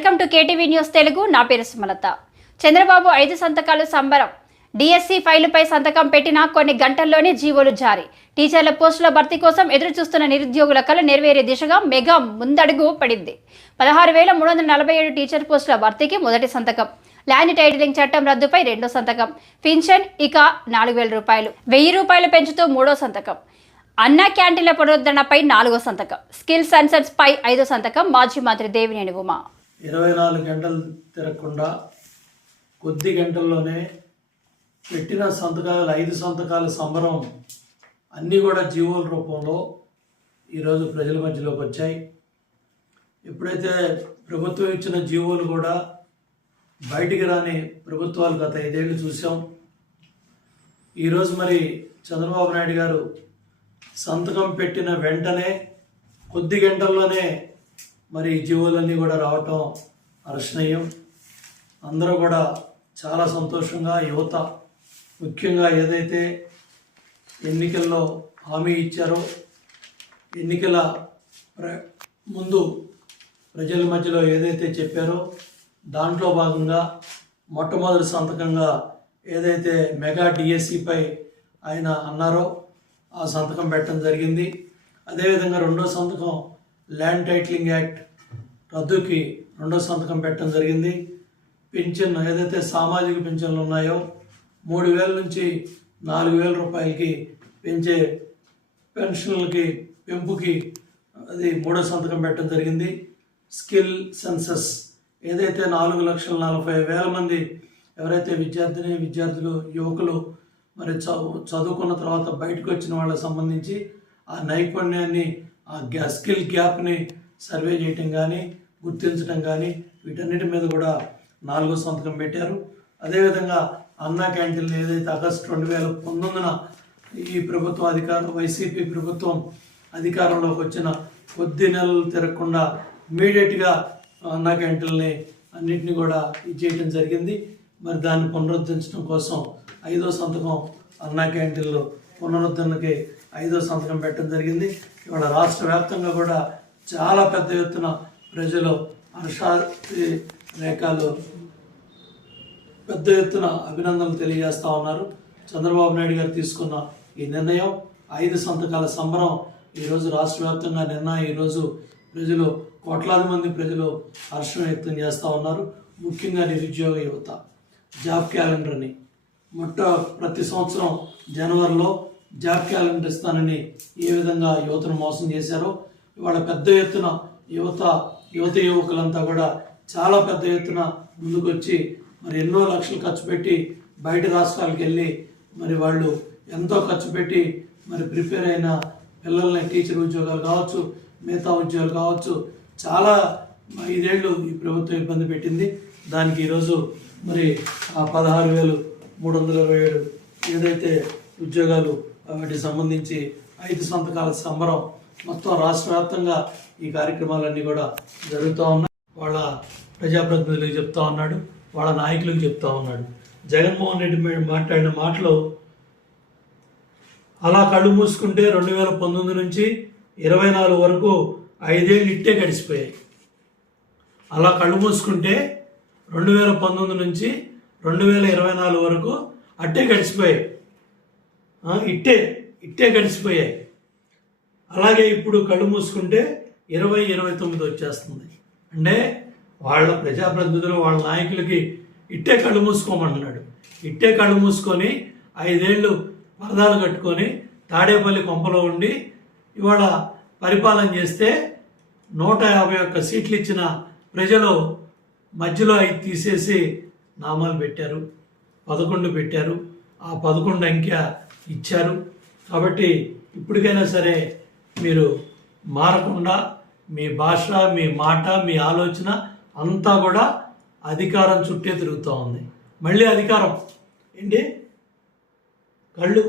Welcome to KTV news Telugu. నా పేరు సుమలత. చంద్రబాబు 5 సంతకాలు సంబరం. డిఎస్సి ఫైలుపై సంతకం పెట్టిన కొన్ని గంటల్లోనే జీవోలు జారీ. టీచర్ల పోస్టుల భర్తీ కోసం ఎదురు చూస్తున్న నిరుద్యోగుల కల నెరవేరే దిశగా మెగా ముందడుగు పడింది. 16,347 టీచర్ పోస్టుల భర్తీకి మొదటి సంతకం. ల్యాండ్ టైటిలింగ్ చట్టం రద్దుపై రెండో సంతకం. పింఛన్ ఇక 4,000 రూపాయలు, 1,000 రూపాయలు పెంచుతూ మూడో సంతకం. అన్నా క్యాంటీన్ల పునరుద్ధరణపై 4వ సంతకం. స్కిల్ సెన్సర్స్ పై 5వ సంతకం. మాజీ మంత్రి దేవినేని ఉమా. 24 గంటలు తిరగకుండా కొద్ది గంటల్లోనే పెట్టిన సంతకాలు 5 సంతకాల సంబరం అన్నీ కూడా జీవోల రూపంలో ఈరోజు ప్రజల మధ్యలోకి వచ్చాయి. ఎప్పుడైతే ప్రభుత్వం ఇచ్చిన జీవోలు కూడా బయటికి రాని ప్రభుత్వాలు గత 5 ఏళ్ళు చూసాం. ఈరోజు మరి చంద్రబాబు నాయుడు గారు సంతకం పెట్టిన వెంటనే కొద్ది గంటల్లోనే మరి జీవోలన్నీ కూడా రావటం హర్షణీయం. అందరూ కూడా చాలా సంతోషంగా, యువత ముఖ్యంగా ఏదైతే ఎన్నికల్లో హామీ ఇచ్చారో, ఎన్నికల ముందు ప్రజల మధ్యలో ఏదైతే చెప్పారో దాంట్లో భాగంగా మొట్టమొదటి సంతకంగా ఏదైతే మెగా డిఎస్సిపై ఆయన అన్నారో ఆ సంతకం పెట్టడం జరిగింది. అదేవిధంగా రెండో సంతకం ల్యాండ్ టైటిలింగ్ యాక్ట్ రద్దుకి రెండో సంతకం పెట్టడం జరిగింది. పింఛన్ ఏదైతే సామాజిక పింఛన్లు ఉన్నాయో 3,000 నుంచి 4,000 రూపాయలకి పెంచే పెన్షన్లకి పెంపుకి అది మూడో సంతకం పెట్టడం జరిగింది. స్కిల్ సెన్సస్ ఏదైతే 4,40,40,000 మంది ఎవరైతే విద్యార్థులు యువకులు మరి చదువుకున్న తర్వాత బయటకు వచ్చిన వాళ్ళకి సంబంధించి ఆ నైపుణ్యాన్ని, ఆ స్కిల్ గ్యాప్ని సర్వే చేయటం కానీ, గుర్తించడం కానీ, వీటన్నిటి మీద కూడా 4వ సంతకం పెట్టారు. అదేవిధంగా అన్నా క్యాంటీన్లు ఏదైతే ఆగస్టు 2019 ఈ ప్రభుత్వం వైసీపీ ప్రభుత్వం అధికారంలోకి వచ్చిన కొద్ది నెలలు తిరగకుండా ఇమీడియట్గా అన్నా క్యాంటీన్ని అన్నింటినీ కూడా ఇచ్చేయటం జరిగింది. మరి దాన్ని పునరుద్ధరించడం కోసం 5వ సంతకం అన్నా క్యాంటీన్లు పునరుద్ధరణకి 5వ సంతకం పెట్టడం జరిగింది. ఇవాళ రాష్ట్ర వ్యాప్తంగా కూడా చాలా పెద్ద ఎత్తున ప్రజలు రేఖలు పెద్ద ఎత్తున అభినందనలు తెలియజేస్తూ ఉన్నారు. చంద్రబాబు నాయుడు గారు తీసుకున్న ఈ నిర్ణయం 5 సంతకాల సంబరం ఈరోజు రాష్ట్ర వ్యాప్తంగా ఈరోజు ప్రజలు కోట్లాది మంది ప్రజలు హర్షం వ్యక్తం చేస్తూ ఉన్నారు. ముఖ్యంగా నిరుద్యోగ యువత జాబ్ క్యాలెండర్ని ప్రతి సంవత్సరం జనవరిలో జాబ్ క్యాలెండర్ ఇస్తానని ఏ విధంగా యువతను మోసం చేశారో ఇవాళ పెద్ద ఎత్తున యువకులంతా కూడా చాలా పెద్ద ఎత్తున ముందుకొచ్చి మరి ఎన్నో లక్షలు ఖర్చు పెట్టి బయట రాష్ట్రాలకు వెళ్ళి మరి వాళ్ళు ఎంతో ఖర్చు పెట్టి మరి ప్రిపేర్ అయిన పిల్లల్ని టీచర్ ఉద్యోగాలు కావచ్చు, మిగతా ఉద్యోగాలు కావచ్చు, చాలా 5 ఏళ్ళు ఈ ప్రభుత్వం ఇబ్బంది పెట్టింది. దానికి ఈరోజు మరి ఆ 16,327 ఏదైతే ఉద్యోగాలు వాటికి సంబంధించి 5 సంతకాల సంబరం మొత్తం రాష్ట్ర వ్యాప్తంగా ఈ కార్యక్రమాలన్నీ కూడా జరుగుతూ ఉన్నాయి. వాళ్ళ ప్రజాప్రతినిధులకు చెప్తా ఉన్నాడు, వాళ్ళ నాయకులకు చెప్తా ఉన్నాడు. జగన్మోహన్ రెడ్డి మాట్లాడిన మాటలు అలా కళ్ళు మూసుకుంటే 2019 నుంచి 24 వరకు 5 ఏళ్ళు ఇట్టే గడిచిపోయాయి. అలా కళ్ళు మూసుకుంటే 2019 నుంచి 2024 వరకు అట్టే గడిచిపోయాయి, ఇట్టే గడిచిపోయాయి. అలాగే ఇప్పుడు కళ్ళు మూసుకుంటే 2029 వచ్చేస్తుంది. అంటే వాళ్ళ ప్రజాప్రతినిధులు వాళ్ళ నాయకులకి ఇట్టే కళ్ళు మూసుకోమంటున్నాడు. ఇట్టే కళ్ళు మూసుకొని 5 ఏళ్ళు పరదాలు కట్టుకొని తాడేపల్లి కొంపలో ఉండి ఇవాళ పరిపాలన చేస్తే 151 సీట్లు ఇచ్చిన ప్రజలు మధ్యలో 5 తీసేసి నామాలు పెట్టారు, 11 పెట్టారు. ఆ 11 అంకె ఇచ్చారు. కాబట్టి ఇప్పటికైనా సరే మీరు మారకుండా మీ భాష, మీ మాట, మీ ఆలోచన అంతా కూడా అధికారం చుట్టే తిరుగుతూ ఉంది. మళ్ళీ అధికారం ఏంటి కళ్ళు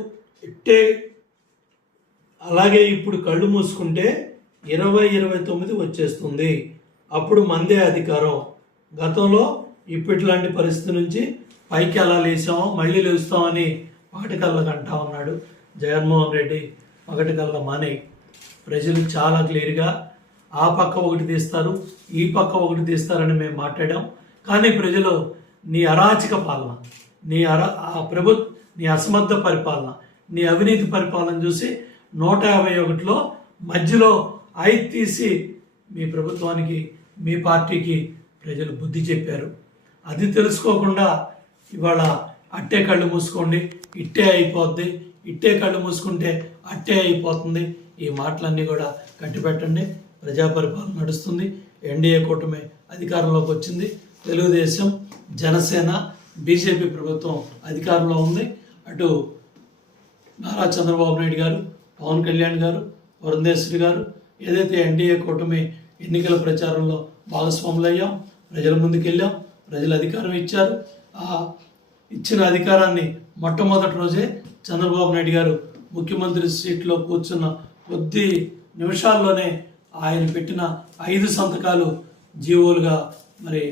ఇట్టే. అలాగే ఇప్పుడు కళ్ళు మూసుకుంటే 2029 వచ్చేస్తుంది. అప్పుడు మందే అధికారం. గతంలో ఇప్పట్లాంటి పరిస్థితి నుంచి పైకి ఎలా లేసామో మళ్ళీ లేస్తామని పగటికల్లా అంటా ఉన్నాడు జగన్మోహన్ రెడ్డి. పగటికల్లా మానే ప్రజలు చాలా క్లియర్గా ఆ పక్క ఒకటి తీస్తారు, ఈ పక్క ఒకటి తీస్తారని మేము మాట్లాడాం. కానీ ప్రజలు నీ అరాచక పాలన, నీ అసమర్థ పరిపాలన, నీ అవినీతి పరిపాలన చూసి 151లో మధ్యలో 5 తీసి మీ ప్రభుత్వానికి, మీ పార్టీకి ప్రజలు బుద్ధి చెప్పారు. అది తెలుసుకోకుండా ఇవాళ అట్టే కళ్ళు మూసుకోండి, ఇట్టే అయిపోద్ది, ఇట్టే కళ్ళు మూసుకుంటే అట్టే అయిపోతుంది, ఈ మాటలన్నీ కూడా కట్టిపెట్టండి. ప్రజా పరిపాలన నడుస్తుంది. ఎన్డీఏ కూటమి అధికారంలోకి వచ్చింది. తెలుగుదేశం, జనసేన, బీజేపీ ప్రభుత్వం అధికారంలో ఉంది. అటు నారా చంద్రబాబు నాయుడు గారు, పవన్ కళ్యాణ్ గారు, పురంధేశ్వరి గారు ఏదైతే ఎన్డీఏ కూటమి ఎన్నికల ప్రచారంలో భాగస్వాములయ్యాం, ప్రజల ముందుకు వెళ్ళాం, ప్రజలు అధికారం ఇచ్చారు. ఆ ఇచ్చిన అధికారాన్ని మొట్టమొదటి రోజే చంద్రబాబు నాయుడు గారు ముఖ్యమంత్రి సీట్లో కూర్చున్న కొద్ది నిమిషాల్లోనే ఆయన పెట్టిన 5 సంతకాలు జీవోలుగా మరి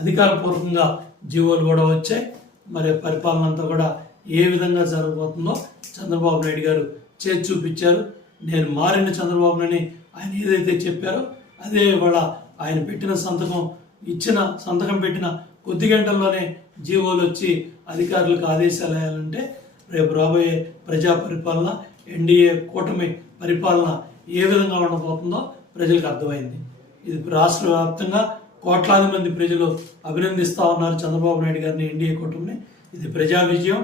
అధికారపూర్వకంగా జీవోలు కూడా వచ్చాయి. మరి పరిపాలన అంతా కూడా ఏ విధంగా జరగబోతుందో చంద్రబాబు నాయుడు గారు చేసి చూపించారు. నేను మారిన చంద్రబాబునని ఆయన ఏదైతే చెప్పారో అదే ఇవాళ ఆయన పెట్టిన సంతకం పెట్టిన కొద్ది గంటల్లోనే జీవోలు వచ్చి అధికారులకు ఆదేశాలు వేయాలంటే రేపు రాబోయే ప్రజా పరిపాలన, ఎన్డీఏ కూటమి పరిపాలన ఏ విధంగా ఉండబోతుందో ప్రజలకు అర్థమైంది. ఇది రాష్ట్ర వ్యాప్తంగా కోట్లాది మంది ప్రజలు అభినందిస్తూ ఉన్నారు చంద్రబాబు నాయుడు గారిని, ఎన్డీఏ కూటమిని. ఇది ప్రజా విజయం,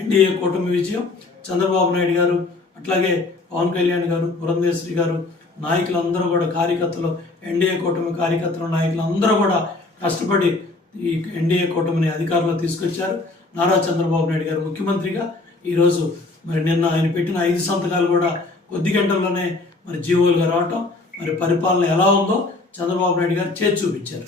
ఎన్డీఏ కూటమి విజయం. చంద్రబాబు నాయుడు గారు, అట్లాగే పవన్ కళ్యాణ్ గారు, పురంధేశ్వరి గారు, నాయకులందరూ కూడా, కార్యకర్తలు, ఎన్డీఏ కూటమి కార్యకర్తలు, నాయకులు అందరూ కూడా కష్టపడి ఈ ఎన్డీఏ కూటమిని అధికారంలో తీసుకొచ్చారు. నారా చంద్రబాబు నాయుడు గారు ముఖ్యమంత్రిగా ఈరోజు మరి నిన్న ఆయన పెట్టిన 5 సంతకాలు కూడా కొద్ది గంటల్లోనే మరి జీవోలుగా రావటం, మరి పరిపాలన ఎలా ఉందో చంద్రబాబు నాయుడు గారు చేసి చూపించారు.